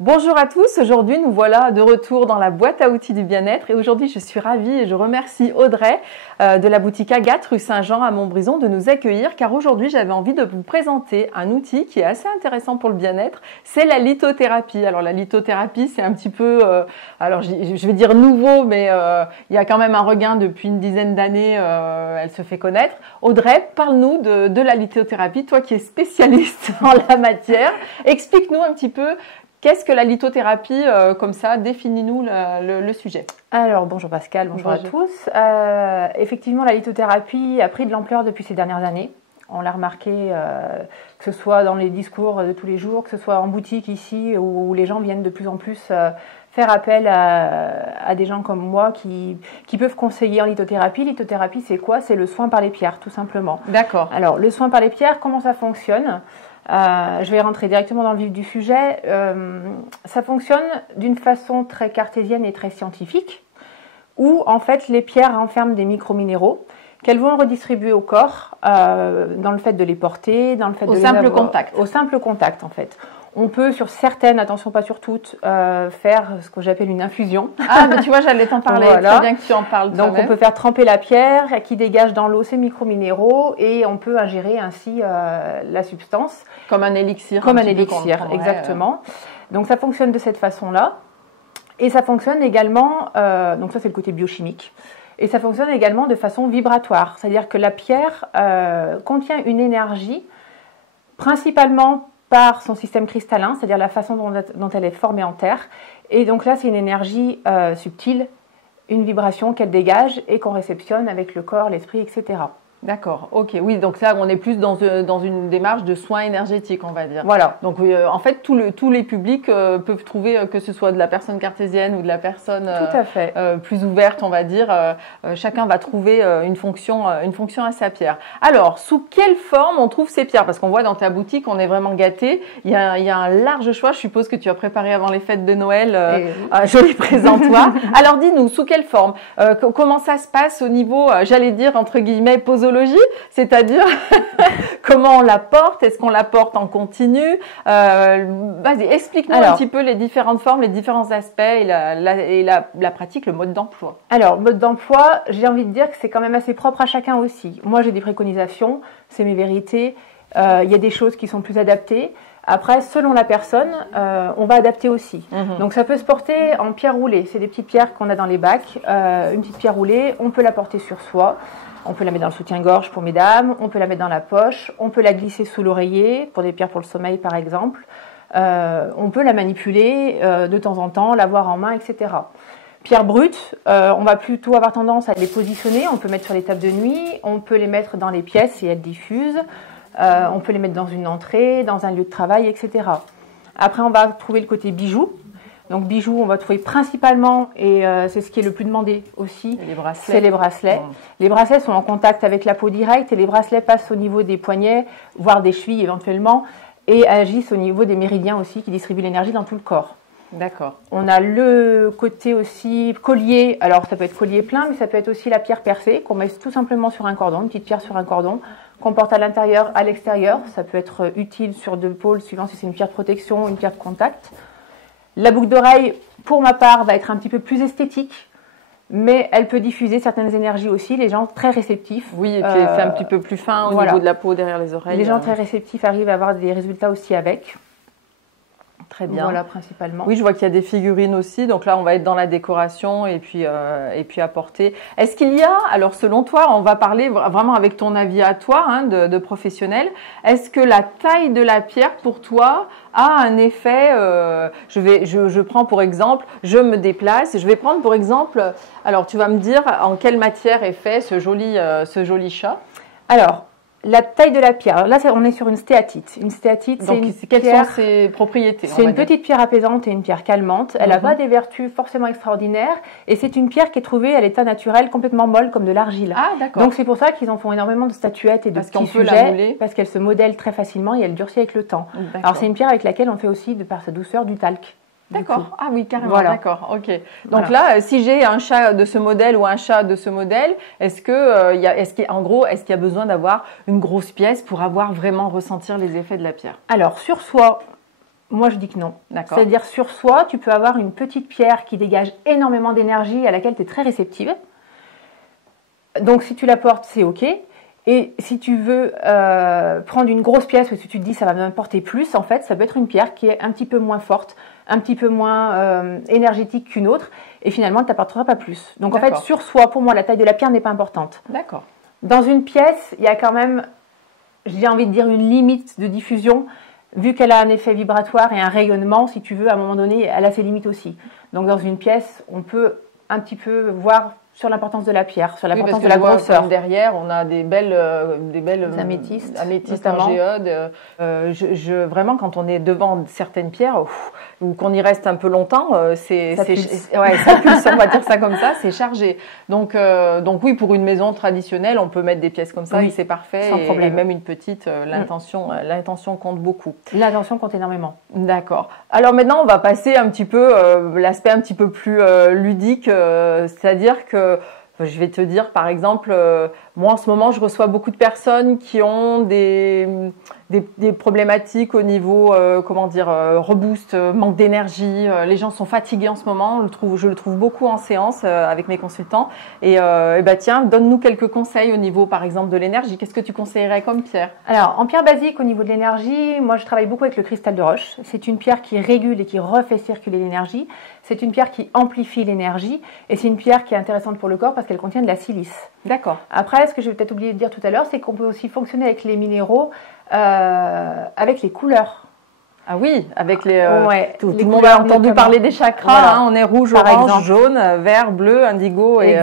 Bonjour à tous, aujourd'hui nous voilà de retour dans la boîte à outils du bien-être et aujourd'hui je suis ravie et je remercie Audrey de la boutique Agathe rue Saint-Jean à Montbrison de nous accueillir car aujourd'hui j'avais envie de vous présenter un outil qui est assez intéressant pour le bien-être, c'est la lithothérapie. Alors la lithothérapie c'est un petit peu, alors je vais dire nouveau mais il y a quand même un regain depuis une dizaine d'années, elle se fait connaître. Audrey, parle-nous de la lithothérapie, toi qui es spécialiste en la matière, explique-nous un petit peu. Qu'est-ce que la lithothérapie, comme ça, définis-nous le sujet. Alors, bonjour Pascal, bonjour à tous. Effectivement, la lithothérapie a pris de l'ampleur depuis ces dernières années. On l'a remarqué, que ce soit dans les discours de tous les jours, que ce soit en boutique ici, où les gens viennent de plus en plus faire appel à des gens comme moi qui peuvent conseiller en lithothérapie. Lithothérapie, c'est quoi? C'est le soin par les pierres, tout simplement. D'accord. Alors, le soin par les pierres, comment ça fonctionne? Je vais rentrer directement dans le vif du sujet. Ça fonctionne d'une façon très cartésienne et très scientifique, où en fait les pierres renferment des microminéraux qu'elles vont redistribuer au corps dans le fait de les porter, dans le fait au simple contact. Au simple contact en fait. On peut sur certaines, attention pas sur toutes, faire ce que j'appelle une infusion. Ah, mais tu vois, j'allais t'en parler. Voilà. Très bien que tu en parles. Donc on peut faire tremper la pierre qui dégage dans l'eau ces microminéraux et on peut ingérer ainsi la substance. Comme un élixir. Comme un élixir, exactement. Donc ça fonctionne de cette façon-là. Et ça fonctionne également, donc ça c'est le côté biochimique. Et ça fonctionne également de façon vibratoire. C'est-à-dire que la pierre contient une énergie principalement par son système cristallin, c'est-à-dire la façon dont elle est formée en terre. Et donc là, c'est une énergie subtile, une vibration qu'elle dégage et qu'on réceptionne avec le corps, l'esprit, etc. D'accord, ok, oui, donc là on est plus dans une démarche de soins énergétiques, on va dire. Voilà. Donc en fait tous les publics peuvent trouver, que ce soit de la personne cartésienne ou de la personne tout à fait. Plus ouverte, on va dire, chacun va trouver une fonction à sa pierre. Alors, sous quelle forme on trouve ces pierres? Parce qu'on voit dans ta boutique, on est vraiment gâtés, il y a un large choix, je suppose que tu as préparé avant les fêtes de Noël un joli présentoir. Alors dis-nous, sous quelle forme? Comment ça se passe au niveau, j'allais dire entre guillemets, posologie, c'est-à-dire comment on la porte, est-ce qu'on la porte en continu? Vas-y, explique-nous un petit peu les différentes formes, les différents aspects et la pratique, le mode d'emploi. Alors, mode d'emploi, j'ai envie de dire que c'est quand même assez propre à chacun aussi. Moi, j'ai des préconisations, c'est mes vérités. Il y a des choses qui sont plus adaptées. Après, selon la personne, on va adapter aussi. Donc, ça peut se porter en pierre roulée. C'est des petites pierres qu'on a dans les bacs. Une petite pierre roulée, on peut la porter sur soi. On peut la mettre dans le soutien-gorge pour mesdames, on peut la mettre dans la poche, on peut la glisser sous l'oreiller, pour des pierres pour le sommeil par exemple. On peut la manipuler de temps en temps, l'avoir en main, etc. Pierres brutes, on va plutôt avoir tendance à les positionner, on peut mettre sur les tables de nuit, on peut les mettre dans les pièces et elles diffusent, on peut les mettre dans une entrée, dans un lieu de travail, etc. Après, on va trouver le côté bijoux. Donc bijoux, on va trouver principalement, et c'est ce qui est le plus demandé aussi, c'est les bracelets. Les bracelets sont en contact avec la peau directe et les bracelets passent au niveau des poignets, voire des chevilles éventuellement, et agissent au niveau des méridiens aussi qui distribuent l'énergie dans tout le corps. D'accord. On a le côté aussi collier, alors ça peut être collier plein, mais ça peut être aussi la pierre percée qu'on met tout simplement sur un cordon, une petite pierre sur un cordon, qu'on porte à l'intérieur, à l'extérieur. Ça peut être utile sur deux pôles, suivant si c'est une pierre de protection ou une pierre de contact. La boucle d'oreille, pour ma part, va être un petit peu plus esthétique, mais elle peut diffuser certaines énergies aussi. Les gens très réceptifs. Oui, et puis c'est un petit peu plus fin au niveau de la peau derrière les oreilles. Les gens très réceptifs arrivent à avoir des résultats aussi avec. Très bien. Voilà, principalement. Oui, je vois qu'il y a des figurines aussi. Donc là, on va être dans la décoration et puis apporter. Est-ce qu'il y a, alors selon toi, on va parler vraiment avec ton avis à toi, hein, de professionnel. Est-ce que la taille de la pierre, pour toi, a un effet je prends pour exemple, je me déplace. Je vais prendre pour exemple, alors tu vas me dire en quelle matière est fait ce joli chat. Alors, la taille de la pierre. Alors là, on est sur une stéatite. Une stéatite, c'est une quelles pierre, sont ses propriétés? C'est une petite pierre apaisante et une pierre calmante. Elle n'a pas des vertus forcément extraordinaires. Et c'est une pierre qui est trouvée à l'état naturel complètement molle, comme de l'argile. Ah, d'accord. Donc c'est pour ça qu'ils en font énormément de statuettes et de petits sujets. Parce qu'elle se modèle très facilement et elle durcit avec le temps. Alors c'est une pierre avec laquelle on fait aussi, de par sa douceur, du talc. D'accord. Ah oui, carrément. Voilà. D'accord. Ok. Donc là, si j'ai un chat de ce modèle ou un chat de ce modèle, est-ce qu'il y a besoin d'avoir une grosse pièce pour avoir vraiment ressentir les effets de la pierre? Alors sur soi, Moi, je dis que non. D'accord. C'est-à-dire, sur soi, tu peux avoir une petite pierre qui dégage énormément d'énergie, à laquelle tu es très réceptive. Donc, si tu la portes, c'est OK. Et si tu veux prendre une grosse pièce, ou si tu te dis ça va m'apporter plus, en fait, ça peut être une pierre qui est un petit peu moins forte, un petit peu moins énergétique qu'une autre, et finalement, elle ne t'apportera pas plus. Donc, en fait, sur soi, pour moi, la taille de la pierre n'est pas importante. D'accord. Dans une pièce, il y a quand même, j'ai envie de dire, une limite de diffusion. Vu qu'elle a un effet vibratoire et un rayonnement, si tu veux, à un moment donné, elle a ses limites aussi. Donc, dans une pièce, on peut un petit peu voir sur l'importance de la pierre, sur l'importance de la grosseur. Derrière, on a des belles améthystes en géode. Vraiment, quand on est devant certaines pierres, ou qu'on y reste un peu longtemps, ça pulse, on va dire ça comme ça, c'est chargé. Donc oui, pour une maison traditionnelle, on peut mettre des pièces comme ça, et c'est parfait. Sans problème. Et même une petite, l'intention compte beaucoup. L'intention compte énormément. D'accord. Alors maintenant, on va passer un petit peu l'aspect un petit peu plus ludique, c'est-à-dire que je vais te dire, par exemple, moi en ce moment, je reçois beaucoup de personnes qui ont des problématiques au niveau, reboost, manque d'énergie. Les gens sont fatigués en ce moment. Je le trouve beaucoup en séance avec mes consultants. Et tiens, donne-nous quelques conseils au niveau, par exemple, de l'énergie. Qu'est-ce que tu conseillerais comme pierre? Alors, en pierre basique, au niveau de l'énergie, moi, je travaille beaucoup avec le cristal de roche. C'est une pierre qui régule et qui refait circuler l'énergie. C'est une pierre qui amplifie l'énergie. Et c'est une pierre qui est intéressante pour le corps parce qu'elle contient de la silice. D'accord. Après, ce que je vais peut-être oublier de dire tout à l'heure, c'est qu'on peut aussi fonctionner avec les minéraux, avec les couleurs. Ah oui, avec les. Tout le monde couleurs, a entendu parler des chakras. Voilà. On est rouge, Par orange, exemple. jaune, vert, bleu, indigo et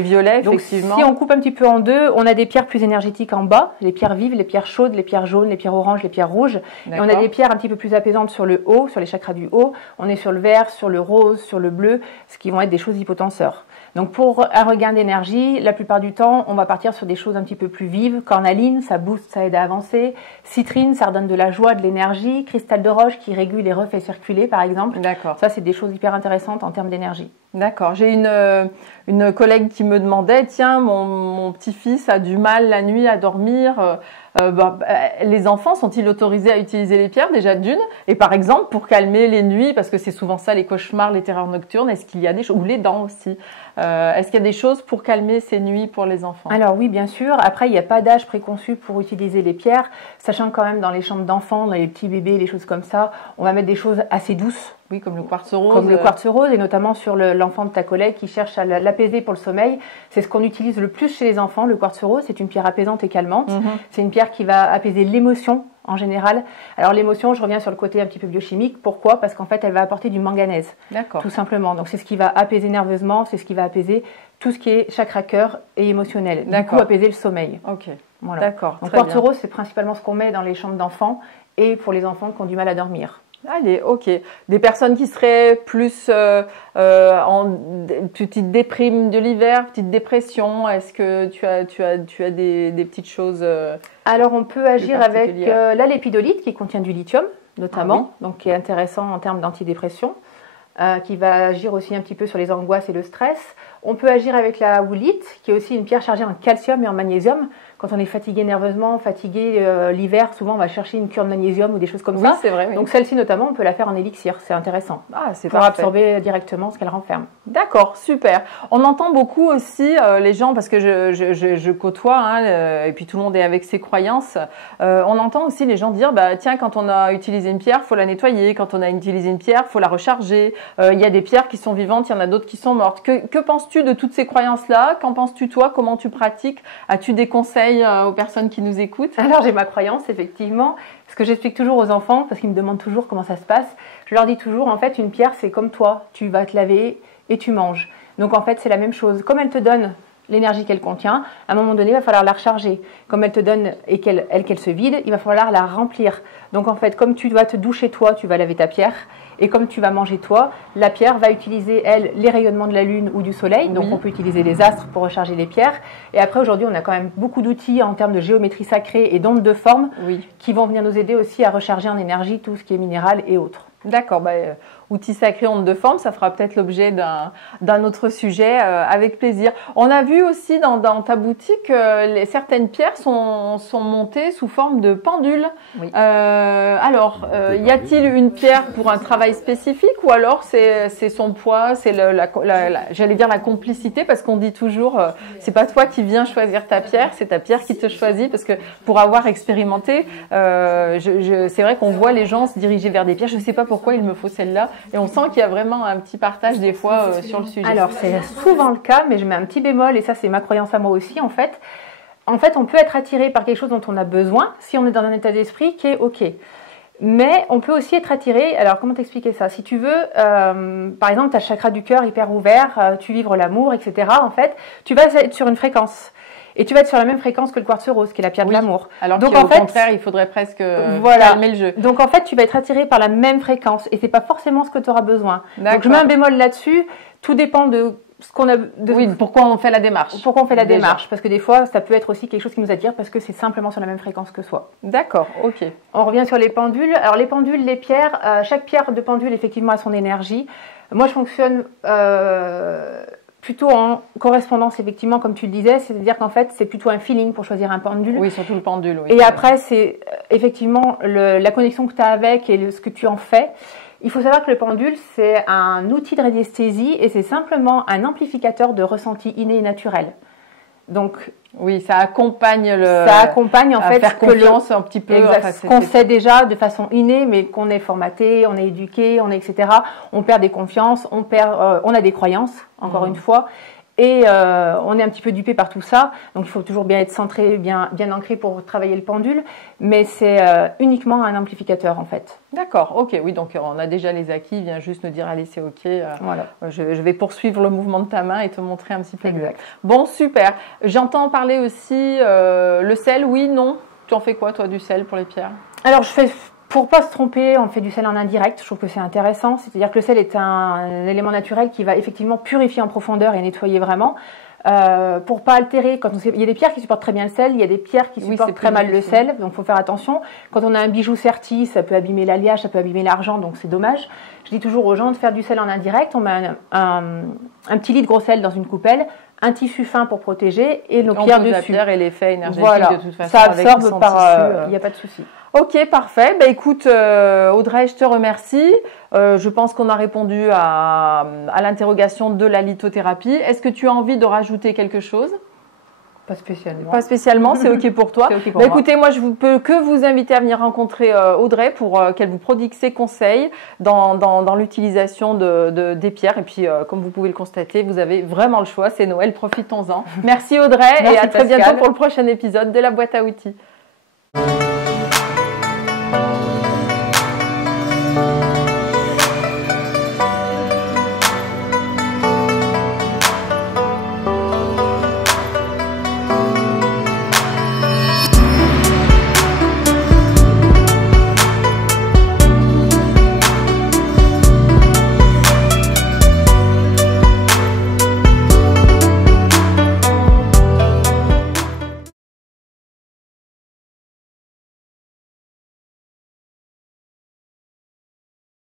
violet, Donc, effectivement. si on coupe un petit peu en deux, on a des pierres plus énergétiques en bas, les pierres vives, les pierres chaudes, les pierres jaunes, les pierres oranges, les pierres rouges. Et on a des pierres un petit peu plus apaisantes sur le haut, sur les chakras du haut. On est sur le vert, sur le rose, sur le bleu, ce qui vont être des choses hypotenseurs. Donc pour un regain d'énergie, la plupart du temps, on va partir sur des choses un petit peu plus vives. Cornaline, ça booste, ça aide à avancer. Citrine, ça redonne de la joie, de l'énergie. Cristal de roche qui régule et refait circuler, par exemple. D'accord. Ça, c'est des choses hyper intéressantes en termes d'énergie. D'accord. J'ai une collègue qui me demandait, tiens, mon petit-fils a du mal la nuit à dormir. Les enfants sont-ils autorisés à utiliser les pierres déjà d'une? Et par exemple, pour calmer les nuits, parce que c'est souvent ça, les cauchemars, les terreurs nocturnes, est-ce qu'il y a des choses, ou les dents aussi, est-ce qu'il y a des choses pour calmer ces nuits pour les enfants? Alors oui, bien sûr. Après, il n'y a pas d'âge préconçu pour utiliser les pierres, sachant que quand même dans les chambres d'enfants, dans les petits bébés, les choses comme ça, on va mettre des choses assez douces. Oui, comme le quartz rose. Comme le quartz rose, et notamment sur l'enfant de ta collègue qui cherche à l'apaiser pour le sommeil. C'est ce qu'on utilise le plus chez les enfants. Le quartz rose, c'est une pierre apaisante et calmante. C'est une pierre qui va apaiser l'émotion en général. Alors l'émotion, je reviens sur le côté un petit peu biochimique. Pourquoi? Parce qu'en fait, elle va apporter du manganèse. D'accord. Tout simplement. Donc c'est ce qui va apaiser nerveusement, c'est ce qui va apaiser tout ce qui est chakra cœur et émotionnel. Du coup, apaiser le sommeil. Ok. Voilà. D'accord. Donc quartz rose, c'est principalement ce qu'on met dans les chambres d'enfants et pour les enfants qui ont du mal à dormir. Allez, ok. Des personnes qui seraient plus en petite déprime de l'hiver, petite dépression, est-ce que tu as des petites choses Alors, on peut agir avec la lépidolite qui contient du lithium, notamment, donc qui est intéressant en termes d'antidépression, qui va agir aussi un petit peu sur les angoisses et le stress. On peut agir avec la woolite, qui est aussi une pierre chargée en calcium et en magnésium. Quand on est fatigué nerveusement, fatigué l'hiver, souvent on va chercher une cure de magnésium ou des choses comme ça. C'est vrai. Oui. Donc celle-ci notamment, on peut la faire en élixir, c'est intéressant. C'est pour parfait. Absorber directement ce qu'elle renferme. D'accord, super. On entend beaucoup aussi les gens, parce que je côtoie, et puis tout le monde est avec ses croyances, on entend aussi les gens dire, tiens, quand on a utilisé une pierre, faut la nettoyer. Quand on a utilisé une pierre, faut la recharger. Il y a des pierres qui sont vivantes, il y en a d'autres qui sont mortes. Que penses-tu de toutes ces croyances-là? Qu'en penses-tu toi? Comment tu pratiques? As-tu des conseils aux personnes qui nous écoutent? Alors j'ai ma croyance, effectivement. Ce que j'explique toujours aux enfants, parce qu'ils me demandent toujours comment ça se passe, je leur dis toujours, en fait, une pierre, c'est comme toi. Tu vas te laver et tu manges. Donc en fait, c'est la même chose. Comme elle te donne l'énergie qu'elle contient, à un moment donné, il va falloir la recharger. Comme elle te donne et qu'elle se vide, il va falloir la remplir. Donc en fait, comme tu dois te doucher toi, tu vas laver ta pierre. Et comme tu vas manger toi, la pierre va utiliser, elle, les rayonnements de la lune ou du soleil. Donc on peut utiliser les astres pour recharger les pierres. Et après, aujourd'hui, on a quand même beaucoup d'outils en termes de géométrie sacrée et d'ondes de forme qui vont venir nous aider aussi à recharger en énergie tout ce qui est minéral et autres. D'accord. outil sacré onde de forme. Ça fera peut-être l'objet d'un autre sujet avec plaisir. On a vu aussi dans ta boutique certaines pierres sont montées sous forme de pendule. Oui. Alors, y a-t-il une pierre pour un travail spécifique ou alors c'est son poids, c'est j'allais dire la complicité, parce qu'on dit toujours c'est pas toi qui viens choisir ta pierre, c'est ta pierre qui te choisit, parce que pour avoir expérimenté, c'est vrai qu'on voit les gens se diriger vers des pierres. Je sais pas pourquoi il me faut celle-là, et on sent qu'il y a vraiment un petit partage des fois sur le sujet. Alors c'est souvent le cas, mais je mets un petit bémol, et ça c'est ma croyance à moi aussi en fait. En fait, on peut être attiré par quelque chose dont on a besoin si on est dans un état d'esprit qui est OK. Mais on peut aussi être attiré, alors comment t'expliquer ça? Si tu veux, par exemple, tu as le chakra du cœur hyper ouvert, tu vibres l'amour, etc. En fait, tu vas être sur une fréquence. Et tu vas être sur la même fréquence que le quartz rose, qui est la pierre de l'amour. Alors donc, au contraire, il faudrait presque calmer le jeu. Donc en fait, tu vas être attiré par la même fréquence. Et c'est pas forcément ce que tu auras besoin. Donc je mets un bémol là-dessus. Tout dépend de ce qu'on a... Oui, pourquoi on fait la démarche. Pourquoi on fait la démarche. Parce que des fois, ça peut être aussi quelque chose qui nous attire parce que c'est simplement sur la même fréquence que soi. D'accord, ok. On revient sur les pendules. Alors les pendules, les pierres, chaque pierre de pendule, effectivement, a son énergie. Moi, je fonctionne... plutôt en correspondance, effectivement, comme tu le disais, c'est-à-dire qu'en fait, c'est plutôt un feeling pour choisir un pendule. Oui, surtout le pendule. Oui. Et après, c'est effectivement la connexion que tu as avec et ce que tu en fais. Il faut savoir que le pendule, c'est un outil de radiesthésie et c'est simplement un amplificateur de ressenti inné et naturel. Donc, oui, ça accompagne en fait faire confiance un petit peu. Ce qu'on sait déjà de façon innée, mais qu'on est formaté, on est éduqué, etc. On perd des confiances, on a des croyances, encore une fois, et on est un petit peu dupé par tout ça. Donc il faut toujours bien être centré, bien ancré pour travailler le pendule, mais c'est uniquement un amplificateur en fait. D'accord, ok, oui, donc on a déjà les acquis, il vient juste nous dire allez c'est ok, voilà. je vais poursuivre le mouvement de ta main et te montrer un petit peu. Exact. Bon, super. J'entends parler aussi le sel, oui, non. Tu en fais quoi toi du sel pour les pierres? Alors pour pas se tromper, on fait du sel en indirect, je trouve que c'est intéressant, c'est-à-dire que le sel est un élément naturel qui va effectivement purifier en profondeur et nettoyer vraiment. Pour pas altérer, il y a des pierres qui supportent très bien le sel, il y a des pierres qui supportent très mal le sel, donc faut faire attention. Quand on a un bijou serti, ça peut abîmer l'alliage, ça peut abîmer l'argent, donc c'est dommage. Je dis toujours aux gens de faire du sel en indirect, on met un petit lit de gros sel dans une coupelle, un tissu fin pour protéger et nos pierres dessus. La pierre et l'effet énergétique de toute façon. Ça absorbe il n'y a pas de souci. Ok, parfait. Bah, écoute, Audrey, je te remercie. Je pense qu'on a répondu à l'interrogation de la lithothérapie. Est-ce que tu as envie de rajouter quelque chose? Pas spécialement. Pas spécialement, c'est ok pour toi. C'est ok pour moi. Écoutez, moi je ne peux que vous inviter à venir rencontrer Audrey pour qu'elle vous prodigue ses conseils dans l'utilisation des pierres. Et puis, comme vous pouvez le constater, vous avez vraiment le choix. C'est Noël, profitons-en. Merci Audrey. Merci et à très Pascal. bientôt pour le prochain épisode de la boîte à outils.